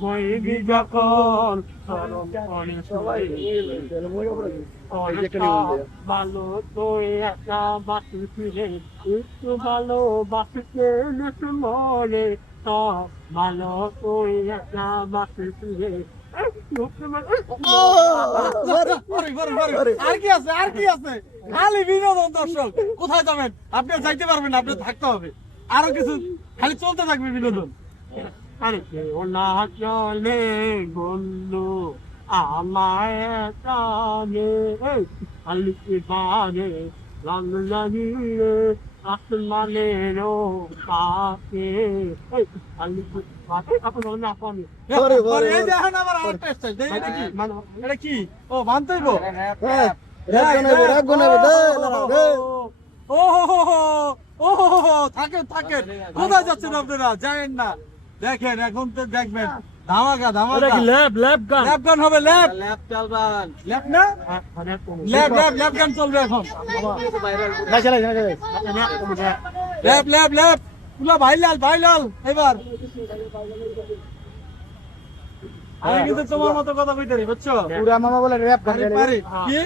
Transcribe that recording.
বইবি যখন সবাই ভালো তুই একটা বাসি ফিরে একটু ভালো বাসিতে নেটু মরে সব ভালো তুই একটা বাসি ফিরে আর কি আছে আর কি আছে? খালি বিনোদন দর্শক। কোথায় যাবেন? আপনি যাইতে পারবেন না, আপনার থাকতে হবে। আরো কিছু খালি চলতে থাকবে বিনোদন। আরে কেউ না চলে বন্ধু আমায় টানে আলিকি বানে রং লাগিয়ে আসমানেরও পাকে আলিকি বানে আপনার না পানি এই যে এখন আবার আরেকটা স্টাইল দেই, এটা কি? এটা কি? ও বানতেইবো। ও থাকেন থাকেন, কোথায় যাচ্ছেন আপনারা? যায়েন না, দেখেন এখন তো দেখবেন ধামাকা ধামাকা। ল্যাব গান ল্যাপ গান হবে, ল্যাপ ল্যাপ চালবান ল্যাপ না ল্যাপ গান চলবে এখন। ল্যাপ ল্যাপ ল্যাপ পুরা ভাইলাল ভাইলাল। এবার আমি কিন্তু তোমার মতো কথা কইতে পারি, বুঝছো? পুরা মামা বলে র্যাপ পারি পারি কি